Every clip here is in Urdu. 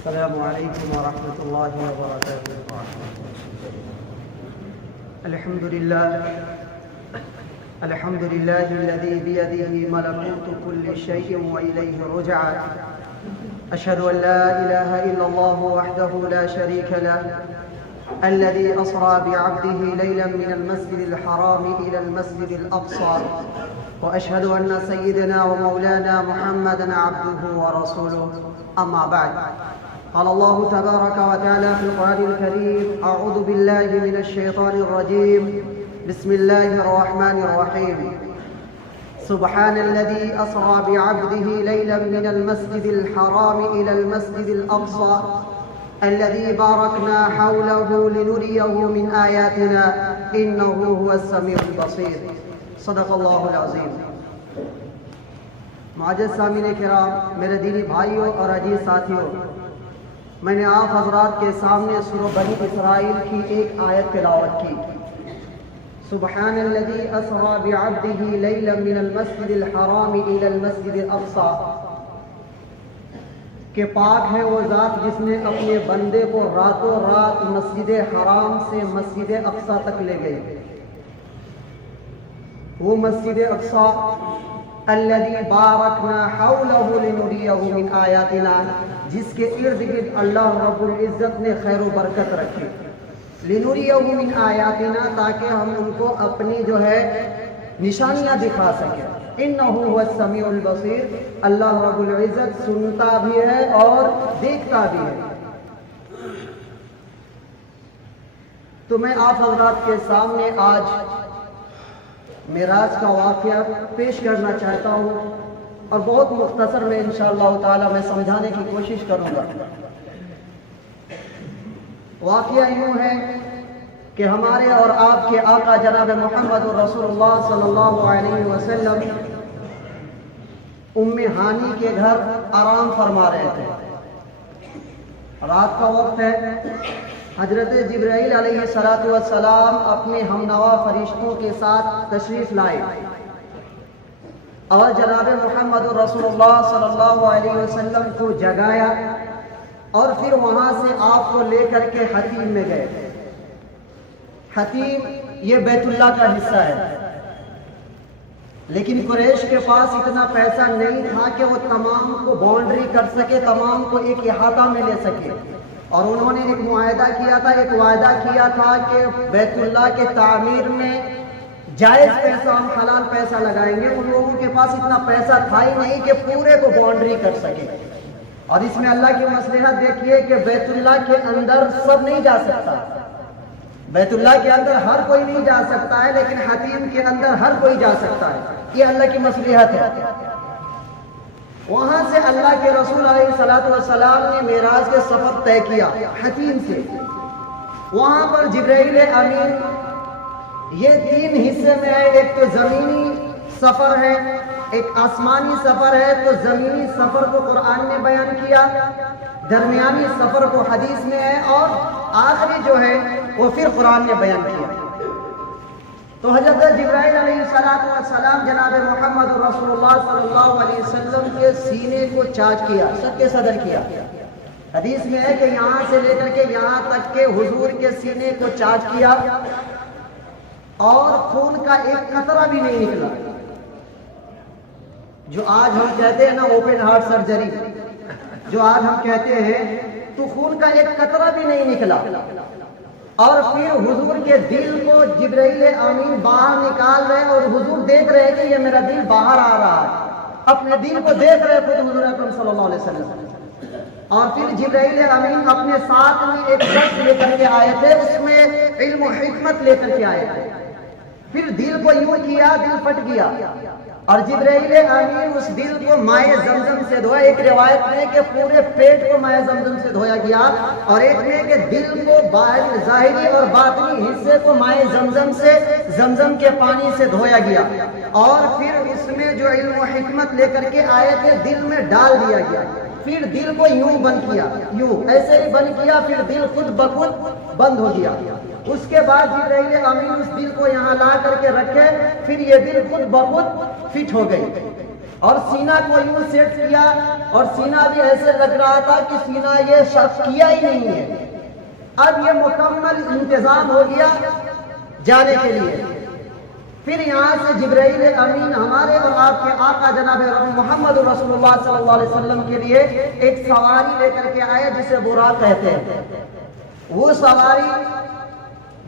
السلام علیکم ورحمۃ اللہ وبرکاتہ۔ الحمد للہ الذی بیدہ ملکوت کل شیء وإلیہ رجع۔ اشہد ان لا الہ الا اللہ وحدہ لا شریک لہ الذي أسرى بعبده ليلا من المسجد الحرام إلى المسجد الأقصى وأشهد أن سيدنا ومولانا محمدا عبده ورسوله أما بعد قال الله تبارك وتعالى في القرآن الكريم أعوذ بالله من الشيطان الرجيم بسم الله الرحمن الرحيم سبحان الذي أسرى بعبده ليلا من المسجد الحرام إلى المسجد الأقصى الذي باركنا حوله لنريه من آياتنا إنه هو السميع البصير صدق الله العظيم۔ معزز سامعین کرام، میرے دینی بھائیوں اور عزیز ساتھیوں، میں نے آپ حضرات کے سامنے سورہ بنی اسرائیل کی ایک آیت تلاوت کی۔ سبحان الذي أسرى بعبده ليلا من المسجد الحرام إلى المسجد الأقصى، کہ پاک ہے وہ ذات جس نے اپنے بندے کو راتوں رات مسجد حرام سے مسجد اقصی تک لے گئے۔ وہ مسجد اقصی الذی بارکنا حولہ لنریہ من آیاتنا، جس کے ارد گرد اللہ رب العزت نے خیر و برکت رکھی۔ لنریہ من آیاتنا، تاکہ ہم ان کو اپنی جو ہے نشانیاں دکھا سکیں۔ انہ هو السمیع البصیر، اللہ رب العزت سنتا بھی ہے اور دیکھتا بھی ہے۔ تو میں آپ حضرات کے سامنے آج معراج کا واقعہ پیش کرنا چاہتا ہوں، اور بہت مختصر میں انشاءاللہ تعالی میں سمجھانے کی کوشش کروں گا۔ واقعہ یوں ہے کہ ہمارے اور آپ کے آقا جناب محمد رسول اللہ صلی اللہ علیہ وسلم ام ہانی کے گھر آرام فرما رہے تھے۔ رات کا وقت ہے، حضرت جبرائیل علیہ السلام اپنے ہمنوا فرشتوں کے ساتھ تشریف لائے اور جناب محمد رسول اللہ صلی اللہ علیہ وسلم کو جگایا، اور پھر وہاں سے آپ کو لے کر کے حتیم میں گئے۔ حتیم یہ بیت اللہ کا حصہ ہے، لیکن قریش کے پاس اتنا پیسہ نہیں تھا کہ وہ تمام کو باؤنڈری کر سکے، تمام کو ایک احاطہ میں لے سکے، اور انہوں نے ایک معاہدہ کیا تھا، ایک وعدہ کیا تھا کہ بیت اللہ کے تعمیر میں جائز پیسہ، ہم حلال پیسہ لگائیں گے۔ ان لوگوں کے پاس اتنا پیسہ تھا ہی نہیں کہ پورے کو باؤنڈری کر سکے، اور اس میں اللہ کی مصلحت دیکھیے کہ بیت اللہ کے اندر سب نہیں جا سکتا، بیت اللہ کے اندر ہر کوئی نہیں جا سکتا ہے، لیکن حتیم کے اندر ہر کوئی جا سکتا ہے۔ یہ اللہ کی مصلحت ہے۔ وہاں سے اللہ کے رسول علیہ السلام نے معراج کے سفر طے کیا حتیم سے۔ وہاں پر جبرائیل امین یہ تین حصے میں ہے، ایک تو زمینی سفر ہے، ایک آسمانی سفر ہے۔ تو زمینی سفر کو قرآن نے بیان کیا، درمیانی سفر کو حدیث میں ہے، اور آخری جو ہے وہ پھر قرآن نے بیان کیا۔ تو حضرت جبرائیل علیہ السلام جناب محمد رسول اللہ صلی اللہ علیہ وسلم کے سینے کو چاچ کیا، شق صدر کیا۔ حدیث میں ہے کہ یہاں سے لے کر کے یہاں تک کے حضور کے سینے کو چاچ کیا، اور خون کا ایک قطرہ بھی نہیں نکلا۔ جو آج ہم کہتے ہیں نا اوپن ہارٹ سرجری، جو آج ہم کہتے ہیں، تو خون کا ایک قطرہ بھی نہیں نکلا۔ اور پھر حضور کے دل کو جبرائیل امین باہر نکال رہے، اور حضور دیکھ رہے کہ یہ میرا دل باہر آ رہا ہے، اپنے دل کو دیکھ رہے خود حضور اکرم صلی اللہ علیہ وسلم۔ اور پھر جبرائیل امین اپنے ساتھ میں ایک شخص لے کر کے آئے تھے، اس میں علم و حکمت لے کر کے آئے تھے۔ پھر دل کو یوں کیا، دل پھٹ گیا، اور جبرائیل امین اس دل کو مائع زمزم سے دھویا۔ ایک روایت میں کہ پورے پیٹ کو مائع زمزم سے دھویا گیا، اور ایک میں کہ دل کو ظاہری اور باطنی حصے کو مائع زمزم سے، زمزم کے پانی سے دھویا گیا، اور پھر اس میں جو علم و حکمت لے کر کے آئے تھے دل میں ڈال دیا گیا۔ پھر دل کو یوں بند کیا، یوں ایسے ہی بند کیا، پھر دل خود بخود بند ہو گیا۔ اس کے بعد جبرائیل امین اس دل کو یہاں لا کر کے رکھے، پھر یہ دل خود بخود فٹ ہو گئی۔ اور سینہ کو یوں سیٹ کیا اور سینہ بھی ایسے لگ رہا تھا کہ سینہ یہ شخص کیا ہی نہیں ہے. اب یہ مکمل انتظام ہو گیا جانے کے لیے. پھر یہاں سے جبرائیل امین ہمارے اور آپ کے آقا جناب محمد رسول اللہ صلی اللہ علیہ وسلم کے لیے ایک سواری لے کر کے آئے جسے براق کہتے ہیں. وہ سواری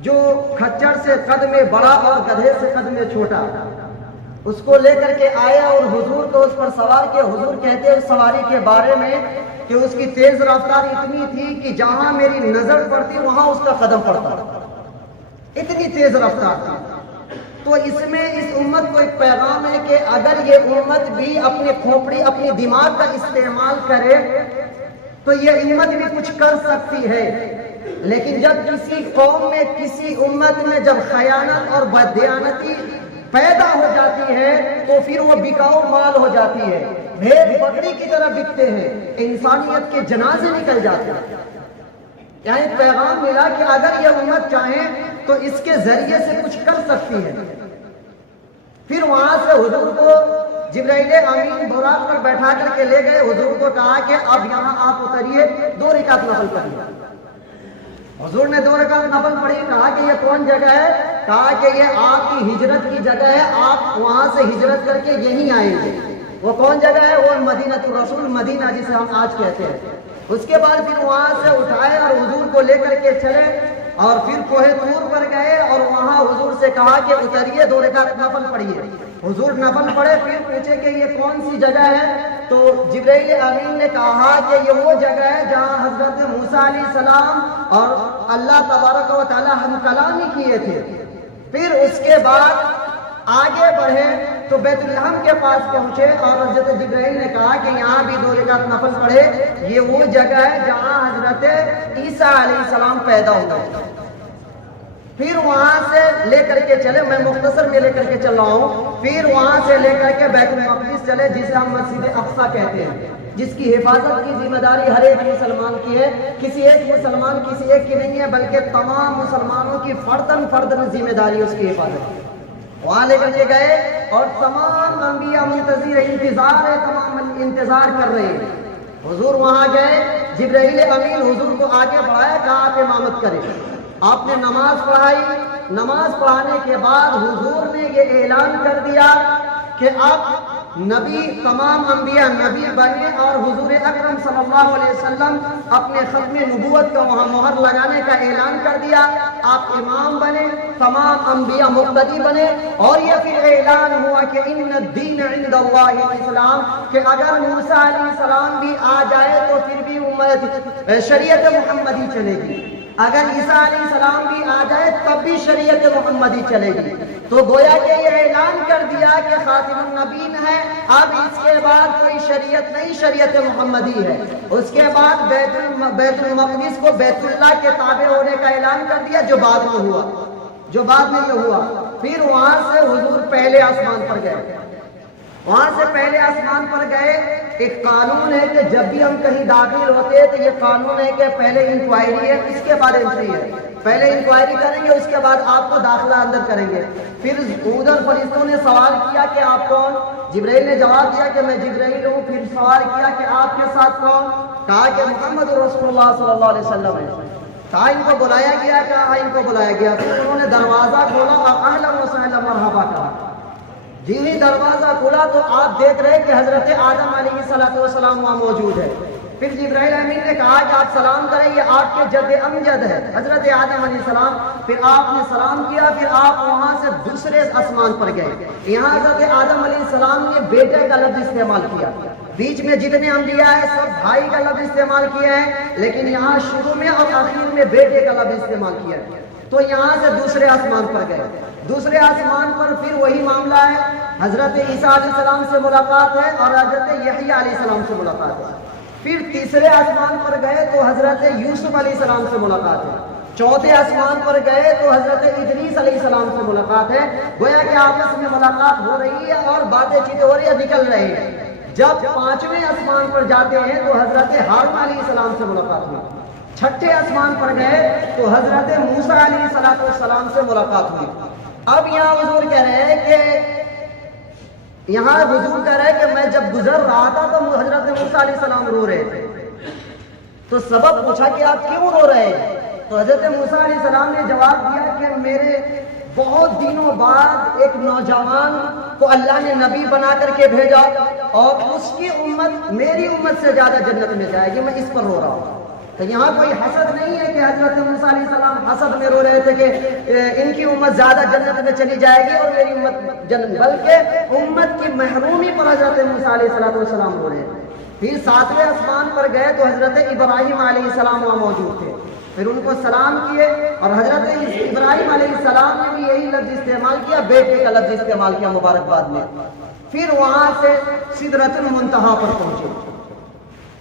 جو کھچر سے قد میں بڑا اور گدھے سے قد میں چھوٹا، اس کو لے کر کے آیا اور حضور کو اس پر سوار کیا. حضور کہتے ہیں اس سواری کے بارے میں کہ اس کی تیز رفتار اتنی تھی کہ جہاں میری نظر پڑتی وہاں اس کا قدم پڑتا، اتنی تیز رفتار تھی. تو اس میں اس امت کو ایک پیغام ہے کہ اگر یہ امت بھی اپنے کھوپڑی اپنی دماغ کا استعمال کرے تو یہ امت بھی کچھ کر سکتی ہے. لیکن جب کسی قوم میں کسی امت میں جب خیانت اور بددیانتی پیدا ہو جاتی ہے تو پھر وہ بکاؤ مال ہو جاتی ہے، بھیڑ بکری کی طرح بکتے ہیں، انسانیت کے جنازے نکل جاتے ہیں. یعنی پیغام ملا کہ اگر یہ امت چاہے تو اس کے ذریعے سے کچھ کر سکتی ہے. پھر وہاں سے حضور کو جبرائیل امین براق پر بیٹھا کر کے لے گئے. حضور کو کہا کہ اب یہاں آپ اتریے، 2 رکعت نفل کریے. حضور نے 2 رکعت نفل پڑھی. کہا کہ یہ کون جگہ ہے؟ کہا کہ یہ آپ کی ہجرت کی جگہ ہے، آپ وہاں سے ہجرت کر کے یہیں آئیں گے. وہ کون جگہ ہے؟ وہ مدینہ الرسول، مدینہ جسے ہم آج کہتے ہیں. اس کے بعد پھر وہاں سے اٹھائے اور حضور کو لے کر کے چلے اور پھر کوہ طور پر گئے اور وہاں حضور سے کہا کہ اتریے 2 رکعت نفل پڑھیے. حضور نفل پڑھے. پھر پوچھے کہ یہ کون سی جگہ ہے؟ تو جبرائیل امین نے کہا کہ یہ وہ جگہ ہے جہاں حضرت موسیٰ علیہ السلام اور اللہ تبارک و تعالی ہم کلامی کیے تھے. پھر اس کے بعد آگے بڑھے تو بیت لحم کے پاس پہنچے اور حضرت جبرائیل نے کہا کہ یہاں بھی 2 رکعت نفل پڑھے. یہ وہ جگہ ہے جہاں حضرت عیسیٰ علیہ السلام پیدا ہوئے. پھر وہاں سے لے کر کے چلے، میں مختصر میں لے کر کے چل رہا ہوں. پھر وہاں سے لے کر کے بیت المقدس چلے جسے ہم مسجد اقصیٰ کہتے ہیں، جس کی حفاظت کی ذمہ داری ہر ایک مسلمان کی ہے. کسی ایک مسلمان کسی ایک کی نہیں ہے بلکہ تمام مسلمانوں کی فرداً ذمہ داری اس کی حفاظت کی. وہاں لے کر کے گئے اور تمام انبیاء منتظر انتظار ہے، تمام انتظار کر رہے ہیں. حضور وہاں گئے، جبرائیل امین حضور کو آگے بڑھایا، کہا آپ امامت کریں. آپ نے نماز پڑھائی. نماز پڑھانے کے بعد حضور نے یہ اعلان کر دیا کہ اب نبی تمام انبیاء نبی بنے اور حضور اکرم صلی اللہ علیہ وسلم اپنے ختم نبوت کا وہاں مہر لگانے کا اعلان کر دیا. آپ امام بنے، تمام انبیاء مقتدی بنے. اور یہ پھر اعلان ہوا کہ ان الدین عند اللہ الاسلام، کہ اگر موسیٰ علیہ السلام بھی آ جائے تو پھر بھی شریعت محمدی چلے گی. اگر عیسیٰ علیہ السلام بھی آ جائے تب بھی شریعت محمدی چلے گی. تو گویا کہ یہ اعلان کر دیا کہ خاتم النبیین ہے، اب اس کے بعد کوئی شریعت نہیں، شریعت محمدی ہے. اس کے بعد بیت المقدس کو بیت اللہ کے تابع ہونے کا اعلان کر دیا، جو بعد میں یہ ہوا. پھر وہاں سے حضور پہلے آسمان پر گئے. وہاں سے پہلے آسمان پر گئے. ایک قانون ہے کہ جب بھی ہم کہیں داخل ہوتے ہیں تو یہ قانون ہے کہ پہلے انکوائری ہے، اس کے بعد انٹری ہے. پہلے انکوائری کریں گے، اس کے بعد آپ کو داخلہ اندر کریں گے. پھر ادھر فرشتوں نے سوال کیا کہ آپ کون؟ جبرائیل نے جواب دیا کہ میں جبرائیل ہوں. پھر سوال کیا کہ آپ کے ساتھ کون؟ کہا کہ محمد رسول اللہ صلی اللہ علیہ وسلم ہے. کہا ان کو بلایا گیا؟ کہا ان کو بلایا گیا. پھر انہوں نے دروازہ کھولا، اہلا وسہلا مرحبا کہا. جی ہی دروازہ کھلا تو آپ دیکھ رہے کہ حضرت آدم علیہ السلام وہاں موجود ہے. پھر جبرائیل امین نے کہا کہ آپ سلام کریں، یہ آپ کے جد امجد ہے حضرت آدم علیہ السلام. پھر آپ نے سلام کیا. پھر آپ وہاں سے دوسرے آسمان پر گئے. یہاں حضرت آدم علیہ السلام نے بیٹے کا لفظ استعمال کیا. بیچ میں جتنے انبیاء ہیں سب بھائی کا لفظ استعمال کیا ہے، لیکن یہاں شروع میں اور آخر میں بیٹے کا لفظ استعمال کیا ہے. تو یہاں سے دوسرے آسمان پر گئے. دوسرے آسمان پر پھر وہی معاملہ ہے، حضرت عیسیٰ علیہ السلام سے ملاقات ہے اور حضرت یحییٰ علیہ السلام سے ملاقات ہے. پھر تیسرے آسمان پر گئے تو حضرت یوسف علیہ السلام سے ملاقات ہے. چوتھے آسمان پر گئے تو حضرت ادریس علیہ السلام سے ملاقات ہے. گویا کہ آپس میں ملاقات ہو رہی ہے اور باتیں چیتیں ہو رہی ہیں، نکل رہے ہیں. جب پانچویں آسمان پر جاتے ہیں تو حضرت ہارون علیہ السلام سے ملاقات ہوئی. چھٹے آسمان پر گئے تو حضرت موسیٰ علیہ السلام سے ملاقات ہوئی. اب یہاں حضور کہہ رہے ہیں کہ یہاں حضور کہہ رہے کہ میں جب گزر رہا تھا تو حضرت موسیٰ علیہ السلام رو رہے تھے، تو سبب پوچھا کہ آپ کیوں رو رہے ہیں؟ تو حضرت موسیٰ علیہ السلام نے جواب دیا کہ میرے بہت دنوں بعد ایک نوجوان کو اللہ نے نبی بنا کر کے بھیجا اور اس کی امت میری امت سے زیادہ جنت میں جائے گی، میں اس پر رو رہا ہوں۔ تو یہاں کوئی حسد نہیں ہے کہ حضرت موسیٰ علیہ السلام حسد میں رو رہے تھے کہ ان کی امت زیادہ جنت میں چلی جائے گی اور میری امت جنت، بلکہ امت کی محرومی پر حضرت موسیٰ علیہ السلام رو رہے تھے۔ پھر 7ویں آسمان پر گئے تو حضرت ابراہیم علیہ السلام وہاں موجود تھے، پھر ان کو سلام کیے اور حضرت ابراہیم علیہ السلام نے بھی یہی لفظ استعمال کیا، بیٹے کا لفظ استعمال کیا مبارکباد میں۔ پھر وہاں سے سدرۃ المنتہا پر پہنچے۔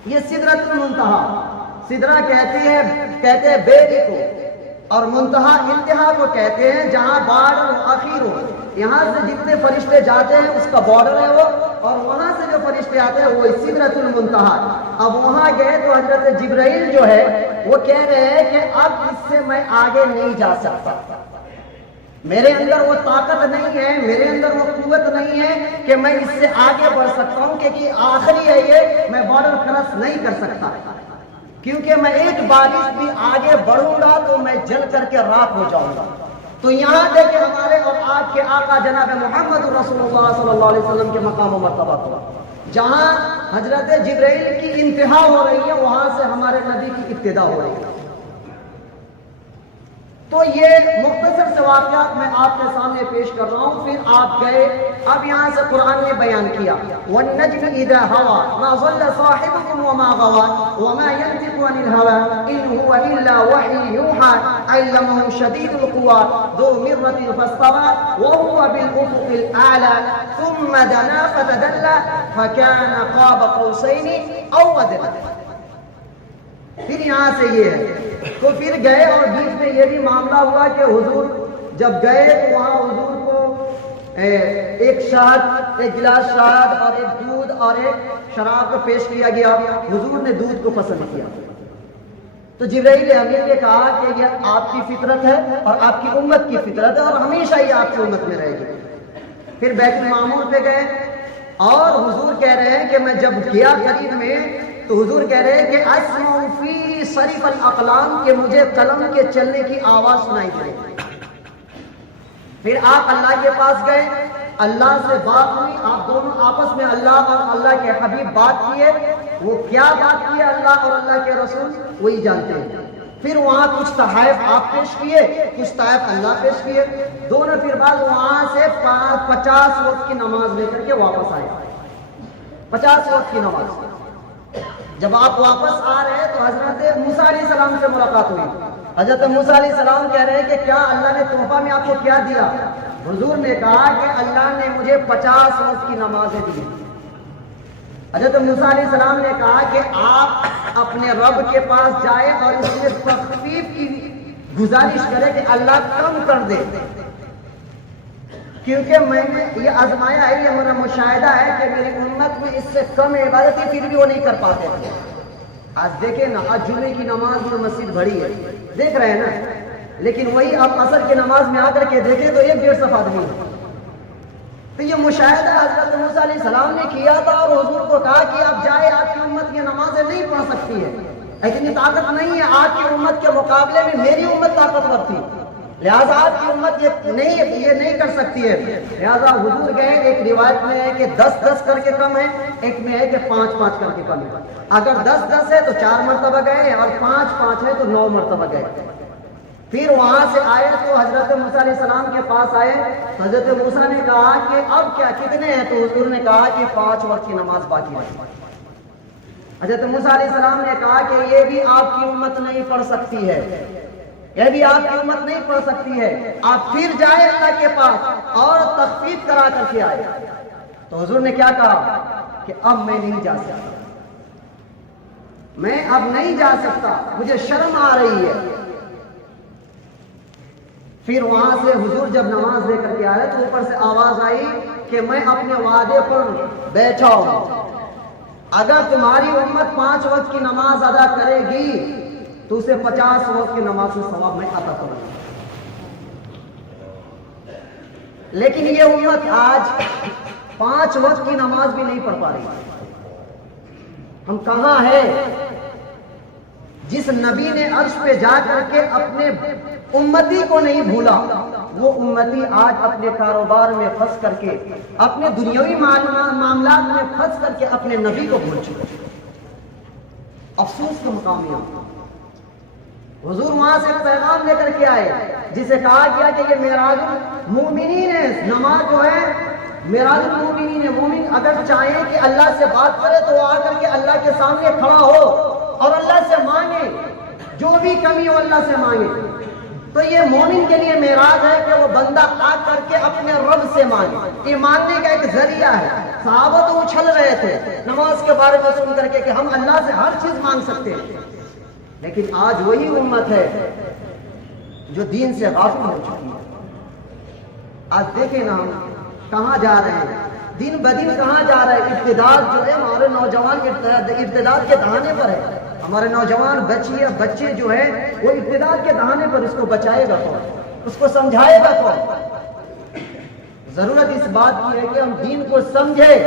یہ سدرۃ المنتہا، سدرہ کہتے ہیں بیٹے کو، اور منتہا انتہا کو کہتے ہیں جہاں بارڈر آخر ہو۔ یہاں سے جتنے فرشتے جاتے ہیں اس کا بارڈر ہے وہ، اور وہاں سے جو فرشتے آتے ہیں وہ سدرۃ المنتہا۔ اب وہاں گئے تو حضرت جبرائیل جو ہے وہ کہہ رہے ہیں کہ اب اس سے میں آگے نہیں جا سکتا، میرے اندر وہ طاقت نہیں ہے، میرے اندر وہ قوت نہیں ہے کہ میں اس سے آگے بڑھ سکتا ہوں، کیونکہ آخری ہے یہ، میں بارڈر کراس نہیں کر سکتا، کیونکہ میں ایک بارش بھی آگے بڑھوں گا تو میں جل کر کے راکھ ہو جاؤں گا۔ تو یہاں دیکھیں ہمارے اور آپ کے آقا جناب محمد رسول اللہ صلی اللہ علیہ وسلم کے مقام و مرتبہ کو، جہاں حضرت جبرائیل کی انتہا ہو رہی ہے وہاں سے ہمارے نبی کی ابتدا ہو رہی ہے۔ تو یہ مختصر سے واقعات میں آپ کے سامنے پیش کر رہا ہوں۔ پھر آپ گئے، اب یہاں سے قرآن نے بیان کیا وَالنَّجْمِ إِذَا هَوَى مَا ضَلَّ صَاحِبُكُمْ وَمَا غَوَى وَمَا يَنطِقُ عَنِ الْهَوَى إِنْ هُوَ إِلَّا وَحْيٌ يُوحَى عَلَّمَهُ شَدِيدُ الْقُوَى ذُو مِرَّةٍ فَاسْتَوَى وَهُوَ بِالْأُفُقِ الْأَعْلَى ثُمَّ دَنَا فَتَدَلَّى فَكَانَ قَابَ قَوْسَيْنِ أَوْ أَدْنَىٰ۔ پھر یہاں سے یہ ہے، تو پھر گئے اور بیچ میں یہ بھی معاملہ ہوا کہ حضور جب گئے تو وہاں حضور کو ایک شہد، ایک گلاس شہد اور ایک دودھ اور ایک شراب کو پیش کیا گیا۔ حضور نے دودھ کو پسند کیا، تو جبرائیل امین نے کہا کہ یہ آپ کی فطرت ہے اور آپ کی امت کی فطرت ہے اور ہمیشہ یہ آپ کی امت میں رہے گی۔ پھر بیت المعمور پہ گئے اور حضور کہہ رہے ہیں کہ میں جب گیا قریب میں تو حضور کہہ رہے ہیں کہ اسمع فی صریف الاقلام، کہ مجھے قلم کے چلنے کی آواز سنائی دے۔ پھر آپ اللہ کے پاس گئے، اللہ سے بات ہوئی، آپ دونوں آپس میں اللہ اور اللہ کے حبیب بات کیے۔ وہ کیا بات کیے اللہ اور اللہ کے رسول وہی جانتے ہیں۔ پھر وہاں کچھ تحائف آپ پیش کیے، کچھ تحائف اللہ پیش کیے دونوں۔ پھر بعد وہاں سے 50 وقت کی نماز لے کر کے واپس آئے، 50 وقت کی نماز۔ جب آپ واپس آ رہے ہیں تو حضرت موسیٰ علیہ السلام سے ملاقات ہوئی۔ حضرت موسیٰ علیہ السلام کہہ رہے ہیں کہ کیا اللہ نے تحفہ میں آپ کو کیا دیا؟ حضور نے کہا کہ اللہ نے مجھے 50 وقت کی نمازیں دی۔ حضرت موسیٰ علیہ السلام نے کہا کہ آپ اپنے رب کے پاس جائیں اور اس میں تخفیف کی گزارش کریں کہ اللہ کم کر دے، کیونکہ میں نے یہ آزمایا ہے، یہ ہمارا مشاہدہ ہے کہ میری امت میں اس سے کم عبادت ہے پھر بھی وہ نہیں کر پاتے۔ آج دیکھیں نا، آج جمعے کی نماز میں مسجد بھری ہے، دیکھ رہے ہیں نا، لیکن وہی آپ عصر کی نماز میں آ کر کے دیکھیں تو 1-1.5 صف آدمی ہے۔ تو یہ مشاہدہ حضرت موسیٰ علیہ السلام نے کیا تھا اور حضور کو کہا کہ آپ جائے، آپ کی امت یہ نمازیں نہیں پڑھ سکتی ہے، اتنی طاقت نہیں ہے، آپ کی امت کے مقابلے میں میری امت طاقتور تھی، لہذا آپ کی امت یہ نہیں کر سکتی ہے۔ لہذا حضور گئے، ایک روایت میں ہے کہ 10-10 کر کے کم ہے، ایک میں ہے کہ 5-5 کر کے کم ہے۔ اگر 10-10 ہے تو 4 مرتبہ گئے اور 5-5 ہے تو 9 مرتبہ گئے۔ پھر وہاں سے آئے تو حضرت موسیٰ علیہ السلام کے پاس آئے، حضرت موسیٰ نے کہا کہ اب کیا کتنے ہیں؟ تو حضور نے کہا کہ 5 وقت کی نماز باقی ہے۔ حضرت موسیٰ علیہ السلام نے کہا کہ یہ بھی آپ کی امت نہیں پڑھ سکتی ہے، یہ بھی آپ کی امت نہیں پڑھ سکتی ہے، آپ پھر جائے اللہ کے پاس اور تخفیف کرا کر کے آئے۔ تو حضور نے کیا کہا کہ اب میں نہیں جا سکتا، میں اب نہیں جا سکتا، مجھے شرم آ رہی ہے۔ پھر وہاں سے حضور جب نماز لے کر کے آئے تو اوپر سے آواز آئی کہ میں اپنے وعدے پر بیٹھا ہوں، اگر تمہاری امت 5 وقت کی نماز ادا کرے گی تو اسے 50 وقت کی نماز سے ثواب میں عطا کروں گا۔ لیکن یہ امت آج 5 وقت کی نماز بھی نہیں پڑھ پا رہی. ہم کہاں ہیں؟ جس نبی نے عرش پہ جا کر کے اپنے امتی کو نہیں بھولا، وہ امتی آج اپنے کاروبار میں پھنس کر کے، اپنے دنیاوی معاملات میں پھنس کر کے اپنے نبی کو بھول چکے. افسوس کا مقام یہاں. حضور وہاں سے ایک پیغام لے کر کے آئے جسے کہا گیا کہ یہ معراج المومنین ہے. نماز جو ہے معراج المومنین ہے. مومن اگر چاہیں کہ اللہ سے بات کرے تو وہ آ کر کے اللہ کے سامنے کھڑا ہو اور اللہ سے مانگے، جو بھی کمی ہو اللہ سے مانگے. تو یہ مومن کے لیے معراج ہے کہ وہ بندہ آ کر کے اپنے رب سے مانگے. یہ مانگنے کا ایک ذریعہ ہے. صحابہ تو اچھل رہے تھے نماز کے بارے میں سن کر کے کہ ہم اللہ سے ہر چیز مانگ سکتے ہیں، لیکن آج وہی امت ہے جو دین سے غافل ہو چکی ہے. آج دیکھیں نا ہم کہاں جا رہے ہیں، دن بدن کہاں جا رہے ہیں. ابتداد جو ہے ہمارے نوجوان ابتداد کے دہانے پر ہے. ہمارے نوجوان بچے جو ہیں وہ ابتداد کے دہانے پر. اس کو بچائے گا کون؟ اس کو سمجھائے گا کون؟ ضرورت اس بات کی ہے کہ ہم دین کو سمجھیں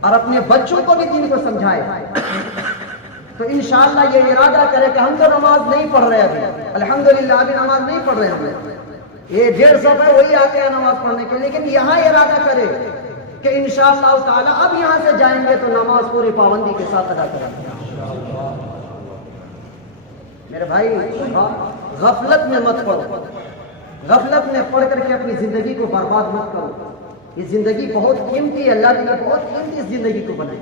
اور اپنے بچوں کو بھی دین کو سمجھائیں. تو انشاءاللہ یہ ارادہ کرے کہ ہم تو نماز نہیں پڑھ رہے ابھی، الحمدللہ ابھی نماز نہیں پڑھ رہے ہم. یہ 150 پر وہی آتے ہیں نماز پڑھنے کے، لیکن یہاں ارادہ کرے کہ انشاءاللہ تعالی اب یہاں سے جائیں گے تو نماز پوری پابندی کے ساتھ ادا کریں گے. میرے بھائی غفلت میں مت پڑو، غفلت میں پڑھ کر کے اپنی زندگی کو برباد مت کرو. یہ زندگی بہت قیمتی ہے، اللہ نے بہت قیمتی اس زندگی کو بنائی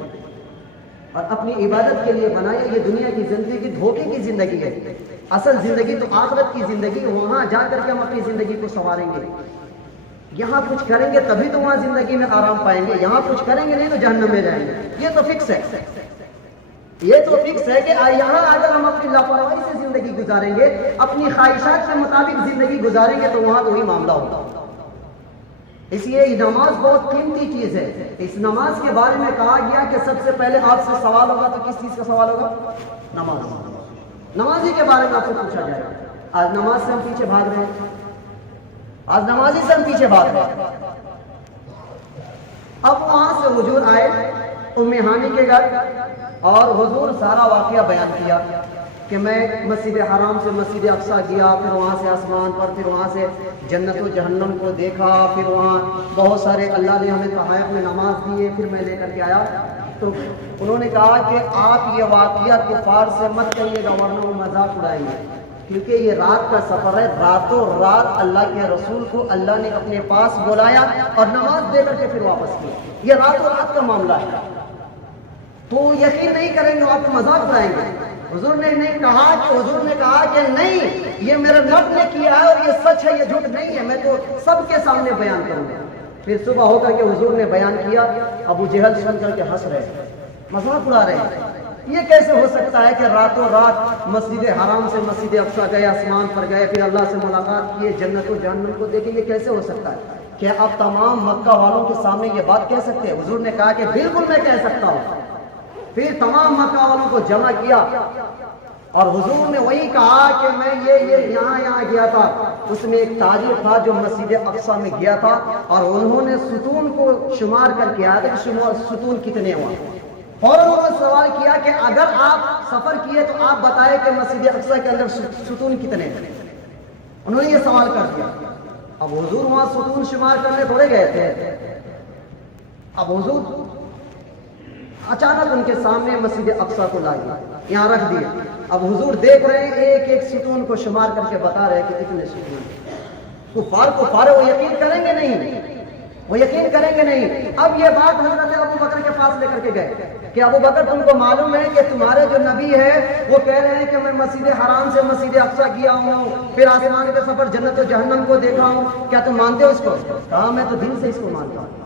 اور اپنی عبادت کے لیے بنائی. یہ دنیا کی زندگی دھوکے کی زندگی ہے. اصل زندگی تو آخرت کی زندگی، وہاں جا کر کے ہم اپنی زندگی کو سنواریں گے. یہاں کچھ کریں گے تبھی تو وہاں زندگی میں آرام پائیں گے، یہاں کچھ کریں گے نہیں تو جہنم میں جائیں گے. یہ تو فکس ہے، یہ تو فکس ہے کہ یہاں اگر ہم اپنی لاپرواہی سے زندگی گزاریں گے، اپنی خواہشات کے مطابق زندگی گزاریں گے تو وہاں وہی معاملہ ہوگا. اس لیے یہ نماز بہت قیمتی چیز ہے. اس نماز کے بارے میں کہا گیا کہ سب سے پہلے آپ سے سوال ہوگا تو کس چیز کا سوال ہوگا؟ نمازی کے بارے میں آپ سے پوچھا جائے گا. آج نماز سے ہم پیچھے بھاگ رہے ہیں، آج نمازی سے ہم پیچھے بھاگ رہے ہیں. اب وہاں سے حضور آئے ام ہانی کے گھر اور حضور سارا واقعہ بیان کیا کہ میں مسجد حرام سے مسجد اقصی گیا، پھر وہاں سے آسمان پر، پھر وہاں سے جنت و جہنم کو دیکھا، پھر وہاں بہت سارے اللہ نے ہمیں تحائف میں نماز دیے، پھر میں لے کر کے آیا. تو انہوں نے کہا کہ آپ یہ واقعہ کفار سے مت کہیے گا ورنہ وہ مذاق اڑائیں گے، کیونکہ یہ رات کا سفر ہے. راتوں رات اللہ کے رسول کو اللہ نے اپنے پاس بلایا اور نماز دے کر کے پھر واپس کیا. یہ راتوں رات کا معاملہ ہے، تو یقین نہیں کریں گے، آپ کو مذاق اڑائیں گے. حضور نے نہیں کہا کہ حضور نے کہا کہ نہیں یہ میرے رب نے کیا ہے اور یہ سچ ہے، یہ جھوٹ نہیں ہے، میں تو سب کے سامنے بیان کروں گا. پھر صبح ہو کر کے حضور نے بیان کیا. ابو جہل سن کر کے ہنس رہے، مذاق اڑا رہے ہیں. یہ کیسے ہو سکتا ہے کہ راتوں رات مسجد حرام سے مسجد اقصی گئے، آسمان پر گئے، پھر اللہ سے ملاقات کیے، جنت و جہنم کو دیکھیں، یہ کیسے ہو سکتا ہے؟ کیا آپ تمام مکہ والوں کے سامنے یہ بات کہہ سکتے ہیں؟ حضور نے کہا کہ بالکل میں کہہ سکتا ہوں. پھر تمام مکہ والوں کو جمع کیا اور حضور نے وہی کہا کہ میں یہ یہاں گیا تھا. اس میں ایک تاجر تھا جو مسجد اقصی میں گیا تھا اور انہوں نے ستون کو شمار کر کے آیا تھا کہ ستون کتنے ہوا. فوراً انہوں نے سوال کیا کہ اگر آپ سفر کیے تو آپ بتائیں کہ مسجد اقصی کے اندر ستون کتنے ہیں. انہوں نے یہ سوال کر دیا. اب حضور وہاں ستون شمار کرنے تھوڑے گئے تھے. اب حضور اچانک ان کے سامنے مسجد اقصی کو لا گیا، یہاں رکھ دیا. اب حضور دیکھ رہے ہیں ایک ایک ستون کو شمار کر کے بتا رہے ہیں کہ کتنے ستون. کفار وہ یقین کریں گے نہیں، وہ یقین کریں گے نہیں. اب یہ بات حضرت ابو بکر کے پاس لے کر کے گئے کہ ابو بکر تم کو معلوم ہے کہ تمہارے جو نبی ہے وہ کہہ رہے ہیں کہ میں مسجد حرام سے مسجد اقصی گیا ہوں، پھر آسمان کے سفر جنت و جہنم کو دیکھا ہوں، کیا تم مانتے ہو اس کو؟ کہا میں تو دل سے اس کو مانتا ہوں.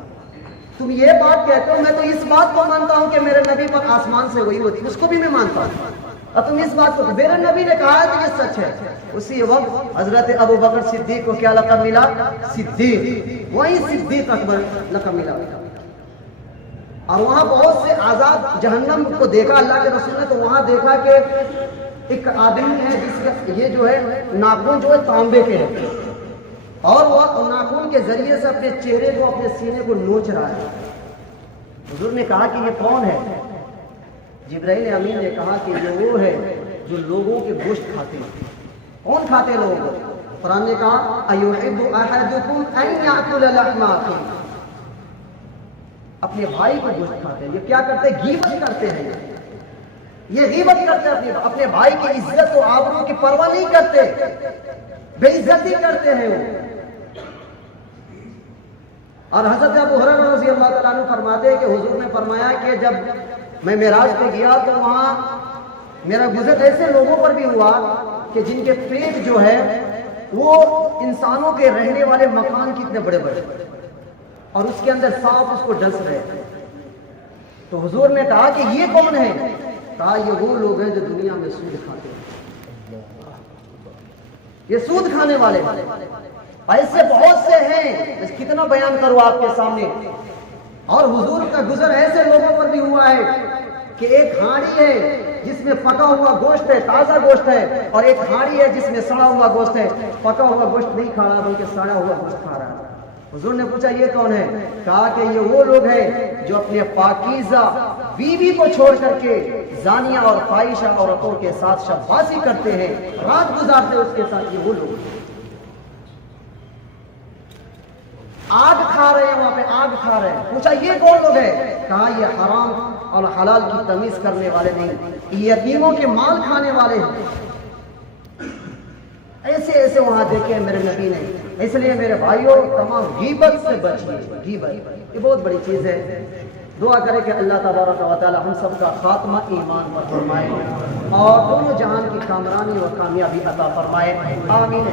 تم یہ بات کہتے ہو، میں تو اس بات کو مانتا ہوں کہ میرے نبی پر آسمان سے وہی ہوتی، اس کو بھی میں مانتا ہوں. اور تم اس بات کو، میرے نبی نے کہا ہے کہ یہ سچ ہے. اسی وقت حضرت ابو بکر صدیق کو کیا لقب ملا؟ صدیق. وہی صدیق اکبر لقب ملا. اور وہاں بہت سے آزاد جہنم کو دیکھا اللہ کے رسول نے. تو وہاں دیکھا کہ ایک آدمی ہے جس کا یہ جو ہے ناخن جو ہے تانبے کے ہیں، اور وہ ناخن کے ذریعے سے اپنے چہرے کو اپنے سینے کو نوچ رہا ہے۔ حضور نے کہا کہ یہ کون ہے؟ جبرائیل امین نے کہا کہ یہ وہ ہے جو لوگوں کے گوشت کھاتے ہیں۔ کون کھاتے ہیں لوگوں کو؟ قرآن نے کہا ایحب احدکم ان یاکل لحم اخیہ، اپنے بھائی کو گوشت کھاتے ہیں۔ یہ کیا کرتے ہیں؟ غیبت کرتے ہیں۔ یہ غیبت کرتے ہیں، اپنے بھائی کی عزت و آبرو کی پرواہ نہیں کرتے، بے عزتی کرتے ہیں وہ۔ اور حضرت ابو ہریرہ رضی اللہ تعالیٰ عنہ فرماتے ہیں کہ حضور نے فرمایا کہ جب میں معراج پہ گیا تو وہاں میرا گزر ایسے لوگوں پر بھی ہوا کہ جن کے پیٹ جو ہے وہ انسانوں کے رہنے والے مکان کتنے بڑے بڑے، اور اس کے اندر سانپ اس کو ڈس رہے تھے۔ تو حضور نے کہا کہ یہ کون ہے؟ کہا یہ وہ لوگ ہیں جو دنیا میں سود کھاتے ہیں، یہ سود کھانے والے۔ ایسے بہت سے ہیں، کتنا بیان کروں آپ کے سامنے۔ اور حضور کا گزر ایسے لوگوں پر بھی ہوا ہے کہ ایک ہانڈی ہے جس میں پکا ہوا گوشت ہے، تازہ گوشت ہے، اور ایک ہانڈی ہے جس میں سڑا ہوا گوشت ہے۔ پکا ہوا گوشت نہیں کھا رہا بلکہ سڑا ہوا گوشت کھا رہا ہے۔ حضور نے پوچھا یہ کون ہے؟ کہا کہ یہ وہ لوگ ہیں جو اپنے پاکیزہ بیوی کو چھوڑ کر کے زانیہ اور فاحشہ عورتوں کے ساتھ شب بازی کرتے ہیں، رات گزارتے ہیں اس کے ساتھ۔ یہ وہ لوگ آگ کھا رہے ہیں، وہاں پہ آگ کھا رہے ہیں۔ پوچھا یہ کون لوگ ہیں؟ کہا یہ حرام اور حلال کی تمیز کرنے والے نہیں، یتیموں کے مال کھانے والے ہیں۔ ایسے ایسے وہاں دیکھے میرے نبی نے۔ اس لیے میرے بھائیوں تمام غیبت سے بچیے۔ غیبت یہ بہت بڑی چیز ہے۔ دعا کرے کہ اللہ تبارک و تعالی ہم سب کا خاتمہ ایمان پر فرمائے اور دونوں جہان کی کامرانی و کامیابی عطا فرمائے۔ آمین۔